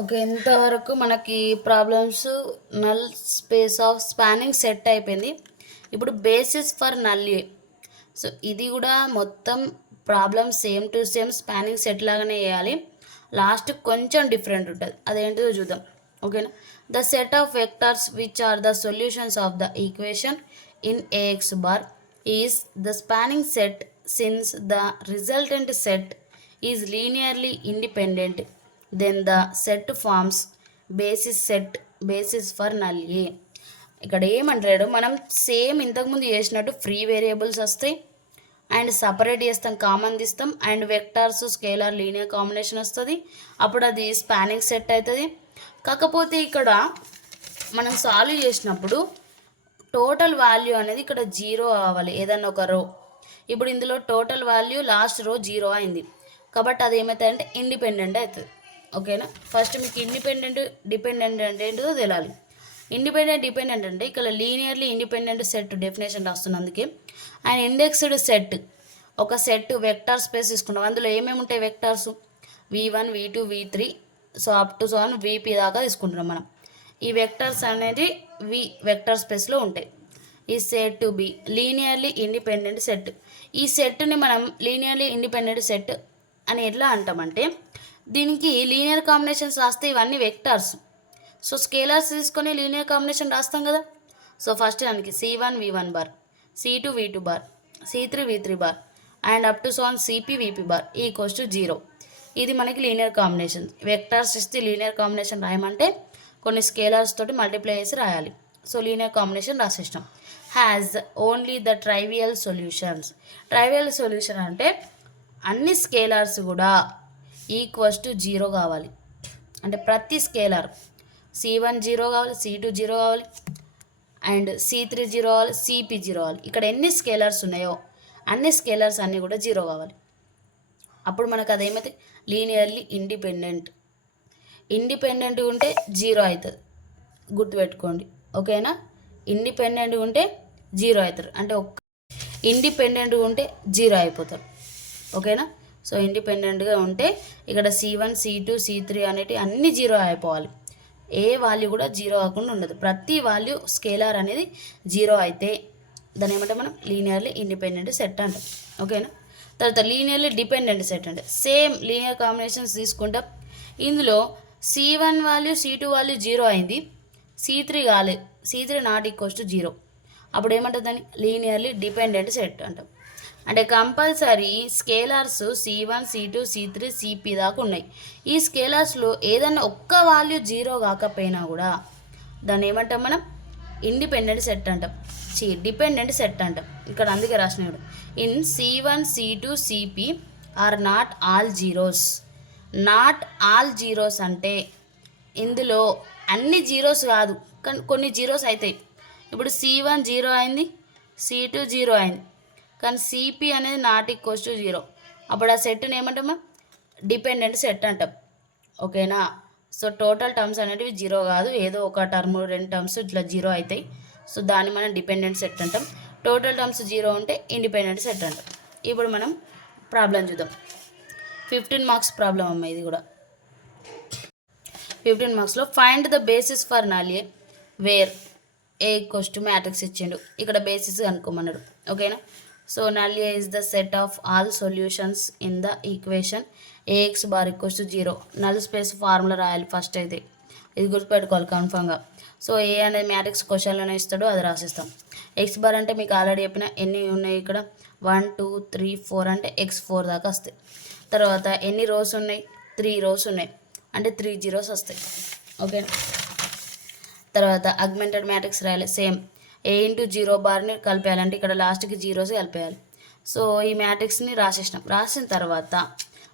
Okay. ఇంతవరకు మనకి problems null space of spanning set అయిపోయింది. ఇప్పుడు basis for null A. So ఇది కూడా మొత్తం problem same to same spanning set లాగానే వేయాలి. లాస్ట్ కొంచెం డిఫరెంట్ ఉంటుంది, అదేంటిదో చూద్దాం. ఓకేనా. The set of vectors which are the solutions of the equation in AX bar is the spanning set since the resultant set is linearly independent then the set forms basis for null A. ఇక్కడ ఏమంటాడు, మనం same ఇంతకుముందు చేసినట్టు free variables వస్తాయి and separate చేస్తాం, common తీస్తాం and vectors scalar linear combination వస్తుంది. అప్పుడు అది స్పానింగ్ సెట్ అవుతుంది. కాకపోతే ఇక్కడ మనం సాల్వ్ చేసినప్పుడు టోటల్ వాల్యూ అనేది ఇక్కడ జీరో అవ్వాలి, ఏదన్నా ఒక రో. ఇప్పుడు ఇందులో టోటల్ వాల్యూ లాస్ట్ రో జీరో అయింది కాబట్టి అది ఏమవుతుందంటే ఇండిపెండెంట్ అవుతుంది. ఓకేనా. ఫస్ట్ మీకు ఇండిపెండెంట్ డిపెండెంట్ అంటే ఏంటో తెలియాలి. ఇండిపెండెంట్ డిపెండెంట్ అంటే ఇక్కడ లీనియర్లీ ఇండిపెండెంట్ సెట్ డెఫినేషన్ రాస్తుంది. అందుకే అండ్ ఇండెక్స్డ్ సెట్, ఒక సెట్ వెక్టార్ స్పేస్ తీసుకున్నాం. అందులో ఏమేమి ఉంటాయి vectors, V1 V2 V3 so up to so VP దాకా తీసుకుంటున్నాం మనం. ఈ వెక్టర్స్ అనేది వెక్టర్ స్పేస్లో ఉంటాయి. ఈ set to be linearly independent set. ఈ సెట్ని మనం లీనియర్లీ ఇండిపెండెంట్ సెట్ అని ఎట్లా అంటామంటే, దీనికి లీనియర్ కాంబినేషన్స్ రాస్తే ఇవన్నీ వెక్టార్స్. సో స్కేలర్స్ తీసుకొని లీనియర్ కాంబినేషన్ రాస్తాం కదా. సో ఫస్ట్ దానికి C1 V1 bar, C2 V2 bar, C3 V3 bar and up to so CP VP bar equals to 0. ఇది మనకి లీనియర్ కాంబినేషన్. వెక్టార్స్ ఇస్తే లీనియర్ కాంబినేషన్ రాయమంటే కొన్ని స్కేలర్స్ తోటి మల్టిప్లై చేసి రాయాలి. సో లీనియర్ కాంబినేషన్ రాసేసినాం. Has only the trivial solutions. Trivial solution అంటే అన్ని స్కేలర్స్ కూడా ఈక్వల్స్ టు 0 కావాలి. అంటే ప్రతి స్కేలర్ C1 0 కావాలి, C2 0 కావాలి అండ్ C3 0 కావాలి, CP 0 కావాలి. ఇక్కడ ఎన్ని స్కేలర్స్ ఉన్నాయో అన్ని స్కేలర్స్ అన్నీ కూడా 0 కావాలి. అప్పుడు మనకు అదేమైతే లీనియర్లీ ఇండిపెండెంట్ ఉంటే 0 అవుతుంది, గుర్తుపెట్టుకోండి. ఓకేనా. ఇండిపెండెంట్ ఉంటే 0 అవుతారు, అంటే ఇండిపెండెంట్ ఉంటే 0 అయిపోతారు. ఓకేనా. సో ఇండిపెండెంట్గా ఉంటే ఇక్కడ C1 C2 C3 అనేటి అన్ని 0 అయిపోవాలి. ఏ వాల్యూ కూడా 0 అవ్వకుండా ఉండదు. ప్రతి వాల్యూ స్కేలార్ అనేది 0 అయితే దాని ఏమంటే మనం లీనియర్లీ ఇండిపెండెంట్ సెట్ అంటాం. ఓకేనా. తర్వాత లీనియర్లీ డిపెండెంట్ సెట్ అంటే సేమ్ లీనియర్ కాంబినేషన్స్ తీసుకుంటాం. ఇందులో C1 వాల్యూ C2 వాల్యూ 0 అయింది, C3 కాలేదు, C3 నాట్ ఈక్వల్స్ టు 0. అప్పుడు ఏమంటుంది దాన్ని లీనియర్లీ డిపెండెంట్ సెట్ అంటాం. అంటే compulsory scalars C1 C2 C3 CP దాకా ఉన్నాయి. ఈ స్కేలార్స్లో ఏదన్నా ఒక్క వాల్యూ 0 కాకపోయినా కూడా దాన్ని ఏమంటాం మనం ఇండిపెండెంట్ సెట్ అంటాం, డిపెండెంట్ సెట్ అంటాం. ఇక్కడ అందుకే రాసినాడు in C1 C2 CP are not all zeros. Not all zeros అంటే ఇందులో అన్ని జీరోస్ కాదు, కానీ కొన్ని జీరోస్ అవుతాయి. ఇప్పుడు C1 0 అయింది, C2 0 అయింది, కానీ CP అనేది నాట్ ఈక్వల్స్ టు 0. అప్పుడు ఆ సెట్ని ఏమంటాం, డిపెండెంట్ సెట్ అంటాం. ఓకేనా. సో టోటల్ టర్మ్స్ అనేటివి 0 కాదు, ఏదో ఒక టర్మ్ 2 టర్మ్స్ ఇట్లా 0 అవుతాయి. సో దాన్ని మనం డిపెండెంట్ సెట్ అంటాం. టోటల్ టర్మ్స్ 0 ఉంటే ఇండిపెండెంట్ సెట్ అంటాం. ఇప్పుడు మనం ప్రాబ్లం చూద్దాం. 15 మార్క్స్ ప్రాబ్లం అమ్మ ఇది కూడా. 15 మార్క్స్లో find the basis for null A where A equals to matrix ఇచ్చిండు. ఇక్కడ బేసిస్ అనుకోమన్నాడు. ఓకేనా. So null A is the set of all solutions in the equation AX bar equals to 0. Null space formula రాయాలి first అయితే, ఇది గుర్తుపెట్టుకోవాలి కన్ఫామ్గా. So ఏ అనేది మ్యాట్రిక్స్ క్వశ్చన్లోనే ఇస్తాడు, అది రాసిస్తాం. ఎక్స్ బార్ అంటే మీకు ఆల్రెడీ చెప్పిన ఎన్ని ఉన్నాయి ఇక్కడ 1 2 3 4 అంటే X4 దాకా వస్తాయి. తర్వాత ఎన్ని రోస్ ఉన్నాయి, 3 రోస్ ఉన్నాయి అంటే 3 జీరోస్ వస్తాయి. ఓకే. తర్వాత అగ్మెంటెడ్ మ్యాట్రిక్స్ రాయాలి. సేమ్ A ఇంటూ 0 బార్ని కలిపేయాలంటే ఇక్కడ లాస్ట్కి జీరోస్ కలిపేయాలి. సో ఈ మ్యాట్రిక్స్ని రాసేసినాం. రాసిన తర్వాత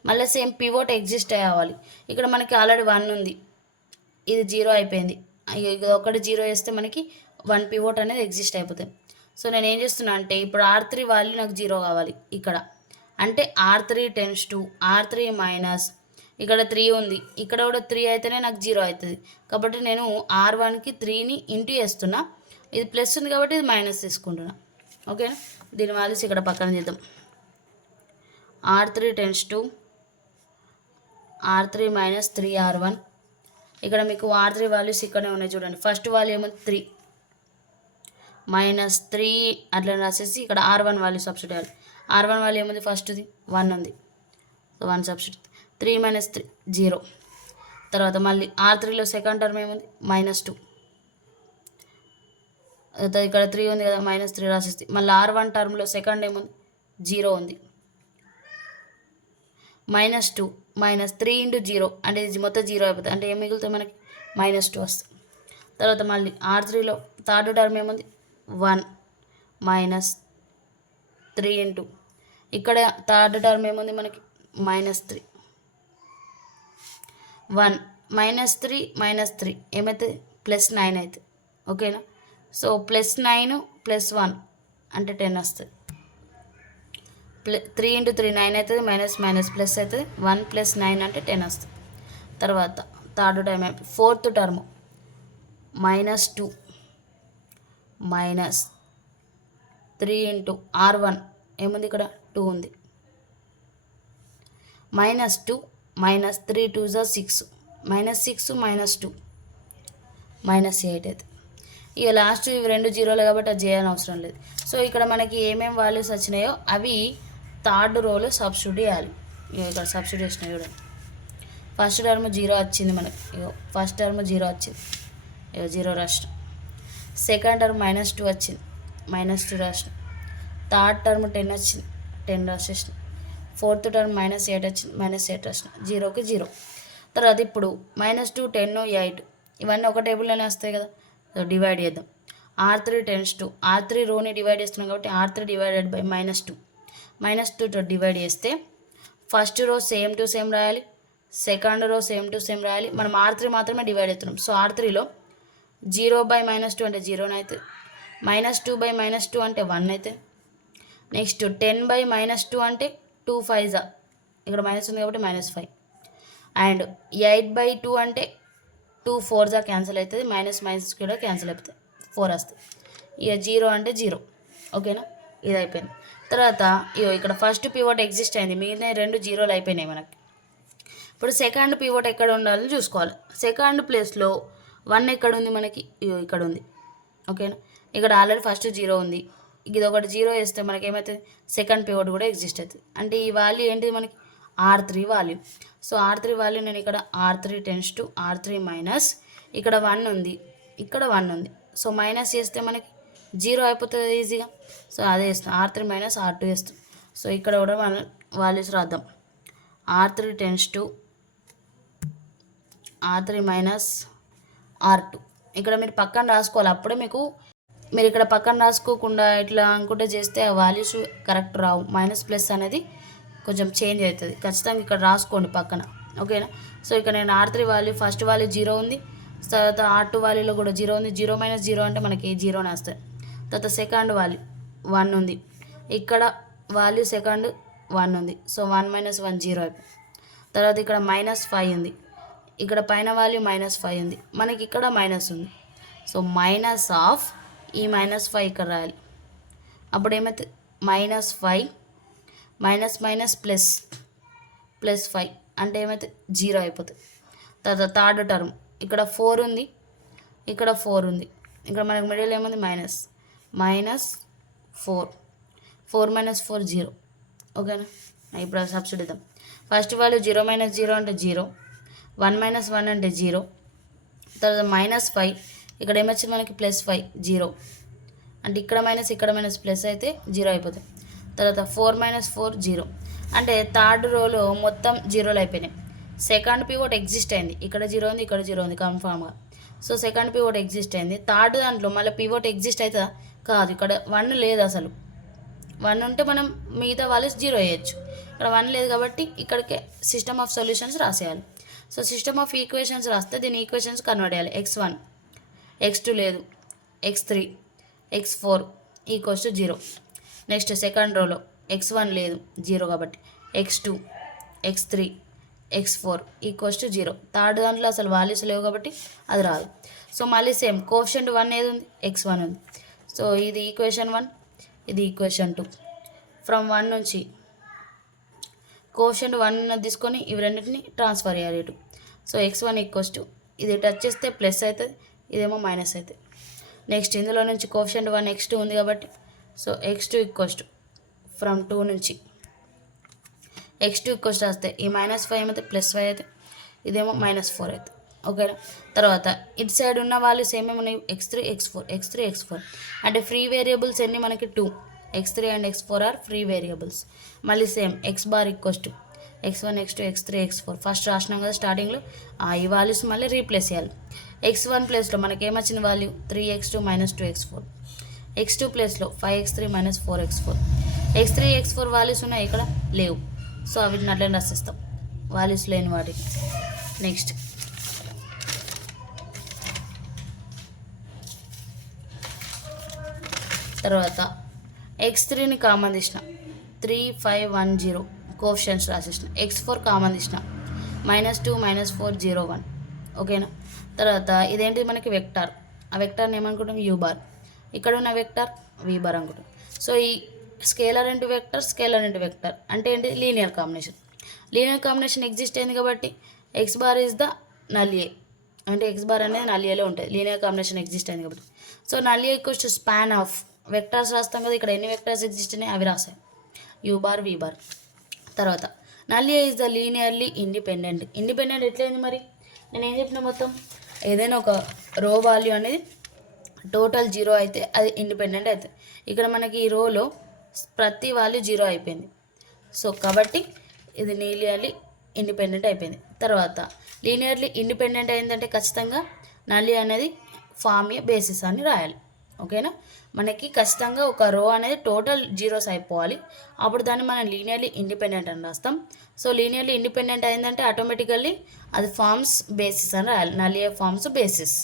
మళ్ళీ సేమ్ పివోట్ ఎగ్జిస్ట్ అవ్వాలి. ఇక్కడ మనకి ఆల్రెడీ 1 ఉంది, ఇది 0 అయిపోయింది. ఇది ఒకటి 0 వేస్తే మనకి 1 పివోట్ అనేది ఎగ్జిస్ట్ అయిపోతుంది. సో నేను ఏం చేస్తున్నా అంటే ఇప్పుడు R3 వాల్యూ నాకు 0 కావాలి ఇక్కడ. అంటే R3 tends to R3 minus ఇక్కడ 3 ఉంది, ఇక్కడ కూడా 3 అయితేనే నాకు 0 అవుతుంది. కాబట్టి నేను R1కి 3ని ఇంటూ వేస్తున్నా, ఇది ప్లస్ ఉంది కాబట్టి ఇది మైనస్ తీసుకుంటున్నా. ఓకేనా. దీని వాల్యూస్ ఇక్కడ పక్కన చేద్దాం. R3 tends to R3 minus 3R1 ఇక్కడ మీకు R3 వాల్యూస్ ఇక్కడనే ఉన్నాయి చూడండి. ఫస్ట్ వాల్యూ ఏమో 3 -3 అట్లా రాసేసి ఇక్కడ R1 వాల్యూ సబ్స్టిట్యూట్ చేయాలి. R1 వాల్యూ ఏముంది, ఫస్ట్ది 1 ఉంది, సో 1 సబ్స్టిట్యూట్. 3 - 3 0. తర్వాత మళ్ళీ R3లో సెకండ్ టర్మ్ ఏముంది, -2. ఇక్కడ 3 ఉంది కదా, -3 రాసేసి మళ్ళీ R1 టర్మ్లో సెకండ్ ఏముంది, 0 ఉంది. -2 -3 × 0 అంటే ఇది మొత్తం 0 అయిపోతుంది. అంటే ఏం మిగులుతుంది మనకి, -2 వస్తుంది. తర్వాత మళ్ళీ R3లో థర్డ్ టర్మ్ ఏముంది, 1 -3 × ఇక్కడ థర్డ్ టర్మ్ ఏముంది మనకి, -3 1 -3 -3 ఏమవుతుంది, +9 అవుతుంది. ఓకేనా. సో +9 + 1 అంటే 10 వస్తుంది. 3 × 3 9 అవుతుంది, ప్లస్ అవుతుంది, 1 + 9 అంటే 10 వస్తుంది. తర్వాత third term fourth term -2 -3 × R1 ఏముంది, ఇక్కడ 2 ఉంది. -2 -3 2 = 6 -6 -2 -8 అవుతుంది. ఇక లాస్ట్ ఇవి రెండు జీరోలు కాబట్టి అది చేయాలని అవసరం లేదు. సో ఇక్కడ మనకి ఏమేమి వాల్యూస్ వచ్చినాయో అవి థర్డ్ రోలో సబ్స్టిట్యూట్ చేయాలి. ఇక్కడ సబ్స్టిట్యూట్ చేసిన చూడండి. ఫస్ట్ టర్మ్ 0 వచ్చింది మనకి, ఫస్ట్ టర్మ్ 0 వచ్చింది, 0 రాష్ట్రం. సెకండ్ టర్మ్ -2 వచ్చింది, -2 రాష్ట్రం. థర్డ్ టర్మ్ 10 వచ్చింది, 10 రాసేసిన. ఫోర్త్ టర్మ్ -8 వచ్చింది, -8 రాసిన. 0కి 0. తర్వాత ఇప్పుడు -2 10 8 ఇవన్నీ ఒక టేబుల్లోనే వస్తాయి కదా, సో డివైడ్ చేద్దాం. R3 → R3 రోని డివైడ్ చేస్తున్నాం కాబట్టి R3 / -2 -2తో డివైడ్ చేస్తే first row same to same రాయాలి, second row same to same రాయాలి. మనం R3 మాత్రమే డివైడ్ చేస్తున్నాం. సో R3లో 0/-2 అంటే 0 అవుతుంది, -2/-2 అంటే 1 అవుతుంది. నెక్స్ట్ 10/-2 అంటే 2 5 ఇక్కడ మైనస్ ఉంది కాబట్టి -5. అండ్ 8/2 అంటే 2 4 క్యాన్సిల్ అవుతుంది, మైనస్ కూడా క్యాన్సిల్ అయిపోతుంది, 4 వస్తుంది. ఇక 0 అంటే 0. ఓకేనా, ఇది అయిపోయింది. తర్వాత ఇక్కడ ఫస్ట్ పివోట్ ఎగ్జిస్ట్ అయింది, మిగిలిన రెండు జీరోలు అయిపోయినాయి మనకి. ఇప్పుడు సెకండ్ పివోట్ ఎక్కడ ఉండాలని చూసుకోవాలి. సెకండ్ ప్లేస్లో 1 ఎక్కడ ఉంది మనకి, ఇక్కడ ఉంది. ఓకేనా, ఇక్కడ ఆల్రెడీ ఫస్ట్ 0 ఉంది, ఇది ఒకటి 0 వేస్తే మనకి ఏమవుతుంది, సెకండ్ పివోట్ కూడా ఎగ్జిస్ట్ అవుతుంది. అంటే ఈ వాల్యూ ఏంటిది మనకి, R3 value. So R3 value నేను ఇక్కడ R3 → R3 ఇక్కడ 1 ఉంది, ఇక్కడ 1 ఉంది. సో మైనస్ చేస్తే మనకి 0 అయిపోతుంది ఈజీగా. సో అదే వేస్తాం, R3 - R2 వేస్తాం. సో ఇక్కడ కూడా మనం వాల్యూస్ రాద్దాం. R3 → R3 - R2 ఇక్కడ మీరు పక్కన రాసుకోవాలి. అప్పుడే మీరు ఇక్కడ పక్కన రాసుకోకుండా ఇట్లా అనుకుంటే చేస్తే ఆ వాల్యూస్ కరెక్ట్ రావు. మైనస్ అనేది కొంచెం చేంజ్ అవుతుంది. ఖచ్చితంగా ఇక్కడ రాసుకోండి పక్కన. ఓకేనా. సో ఇక్కడ నేను R3 వాల్యూ ఫస్ట్ వాల్యూ 0 ఉంది, తర్వాత R2 వాల్యూలో కూడా 0 ఉంది. 0 - 0 అంటే మనకి 0నే వస్తుంది. తర్వాత సెకండ్ వాల్యూ 1 ఉంది, ఇక్కడ వాల్యూ సెకండ్ 1 ఉంది. సో 1 - 1 0 అయిపోయింది. తర్వాత ఇక్కడ -5 ఉంది, ఇక్కడ పైన వాల్యూ -5 ఉంది, మనకి ఇక్కడ మైనస్ ఉంది. సో మైనస్ ఆఫ్ ఈ -5 ఇక్కడ రాయాలి. అప్పుడు ఏమైతే -5 +5 అంటే ఏమైతే 0 అయిపోతుంది. తర్వాత థర్డ్ టర్మ్ ఇక్కడ 4 ఉంది, ఇక్కడ 4 ఉంది, ఇక్కడ మనకి మిడిల్ ఏముంది, -4 4 - 4 0. ఓకేనా. ఇప్పుడు సబ్స్టిట్యూట్ ఇద్దాం. ఫస్ట్ వాల్యూ 0 - 0 అంటే 0, 1 - 1 అంటే 0. తర్వాత -5 ఇక్కడ ఏమొచ్చింది మనకి +5 0 అంటే ఇక్కడ మైనస్ ప్లస్ అయితే 0 అయిపోతుంది. తర్వాత 4 - 4 0 అంటే థర్డ్ రోలో మొత్తం 0లు అయిపోయినాయి. సెకండ్ పివోట్ ఎగ్జిస్ట్ అయింది, ఇక్కడ 0 ఉంది, ఇక్కడ 0 ఉంది కన్ఫామ్గా. సో సెకండ్ పివోట్ ఎగ్జిస్ట్ అయింది. థర్డ్ దాంట్లో మళ్ళీ పివోట్ ఎగ్జిస్ట్ అవుతుందా, కాదు. ఇక్కడ 1 లేదు అసలు. 1 ఉంటే మనం మిగతా వాల్యూస్ 0 వేయచ్చు. ఇక్కడ 1 లేదు కాబట్టి ఇక్కడికే సిస్టమ్ ఆఫ్ సొల్యూషన్స్ రాసేయాలి. సో సిస్టమ్ ఆఫ్ ఈక్వేషన్స్ రాస్తే దీని ఈక్వేషన్స్ కన్వర్ట్ చేయాలి. x1 x2 లేదు, x3 x4 = 0. నెక్స్ట్ సెకండ్ రోలో x1 లేదు 0 కాబట్టి x2 x3 x4 = 0. థర్డ్ దాంట్లో అసలు వాల్యూస్ లేవు కాబట్టి అది రాదు. సో మళ్ళీ సేమ్ కోఎఫిషియంట్ 1 ఏది ఉంది, x1 ఉంది. సో ఇది ఈక్వేషన్ 1, ఇది ఈక్వేషన్ 2. ఫ్రమ్ 1 నుంచి కోఎఫిషియంట్ 1 తీసుకొని ఇవి రెండింటిని ట్రాన్స్ఫర్ చేయాలి ఇటు. సో x1 = ఇది టచ్ చేస్తే ప్లస్ అవుతుంది, ఇదేమో మైనస్ అవుతుంది. నెక్స్ట్ ఇందులో నుంచి కోఎఫిషియంట్ 1 x2 ఉంది కాబట్టి so x2 equals to from 2 నుంచి x2 ఈక్వల్స్ రాస్తే ఈ -5 ఏమైతే +5 అయితే, ఇదేమో -4 అవుతుంది. ఓకేనా. తర్వాత ఇటు సైడ్ ఉన్న వాల్యూస్ ఏమేమి ఉన్నాయి, x3 x4 అంటే ఫ్రీ వేరియబుల్స్ ఎన్ని మనకి 2, x3 and x4 are free variables. మళ్ళీ same x bar equals to x1 x2 x3 x4 first రాసినాం కదా స్టార్టింగ్లో, ఈ వాల్యూస్ మళ్ళీ రీప్లేస్ చేయాలి. x1 ప్లేస్లో మనకి ఏమొచ్చిన వాల్యూ 3x2 -2x4, x2 ప్లేస్లో 5x3 -4x4. x3 x4 values ఉన్నాయి ఇక్కడ లేవు, సో వీటిని అట్లనే రాసేస్తాం వాల్యూస్ లేని వాటికి. నెక్స్ట్ తర్వాత x3ని కామన్ తీసిన 3 5 1 0 కోఎఫిషియంట్స్ రాసేసిన, x4 కామన్ తీసిన -2 -4 0 1. ఓకేనా. తర్వాత ఇదేంటిది మనకి వెక్టార్, ఆ వెక్టార్ని ఏమనుకుంటాం u బార్, ఇక్కడ ఉన్న వెక్టార్ v బార్ అనుకుంటాం. సో ఈ scalar into vector, scalar into vector అంటే ఏంటి, linear combination. Linear combination exist అయింది కాబట్టి x bar is the null A, అంటే x బార్ అనేది నల్ ఏలో ఉంటుంది, లీనియర్ కాంబినేషన్ ఎగ్జిస్ట్ అయింది కాబట్టి. So null A equals to span of vectors రాస్తాం కదా, ఇక్కడ ఎన్ని వెక్టర్స్ ఎగ్జిస్ట్ అయినాయి అవి రాసాయి, u బార్ v బార్. తర్వాత null A is the linearly independent. Independent ఎట్లయింది మరి, నేను ఏం చెప్పిన మొత్తం ఏదైనా ఒక రో వాల్యూ అనేది టోటల్ 0 అయితే అది ఇండిపెండెంట్ అవుతుంది. ఇక్కడ మనకి ఈ రోలో ప్రతి వాల్యూ 0 అయిపోయింది, సో కాబట్టి ఇది లీనియర్లీ ఇండిపెండెంట్ అయిపోయింది. తర్వాత లీనియర్లీ ఇండిపెండెంట్ అయిందంటే ఖచ్చితంగా నల్ ఏ అనేది ఫామ్ ఏ బేసిస్ అని రాయాలి. ఓకేనా. మనకి ఖచ్చితంగా ఒక రో అనేది టోటల్ జీరోస్ అయిపోవాలి, అప్పుడు దాన్ని మనం లీనియర్లీ ఇండిపెండెంట్ అని రాస్తాం. సో లీనియర్లీ ఇండిపెండెంట్ అయిందంటే ఆటోమేటికల్లీ అది ఫార్మ్స్ బేసిస్ అని రాయాలి, నల్ ఏ ఫార్మ్స్ బేసిస్.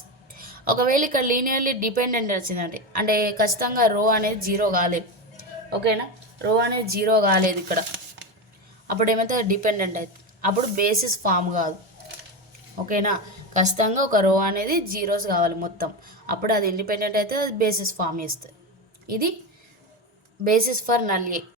ఒకవేళ ఇక్కడ లీనియర్లీ డిపెండెంట్ వచ్చిందంటే అంటే ఖచ్చితంగా రో అనేది 0 కాలేదు. ఓకేనా. రో అనేది 0 కాలేదు ఇక్కడ, అప్పుడు ఏమైతే డిపెండెంట్ అవుతుంది, అప్పుడు బేసిస్ ఫామ్ కాదు. ఓకేనా. ఖచ్చితంగా ఒక రో అనేది జీరోస్ కావాలి మొత్తం, అప్పుడు అది ఇండిపెండెంట్ అయితే అది బేసిస్ ఫామ్ చేస్తుంది. ఇది బేసిస్ ఫర్ నల్ ఏ.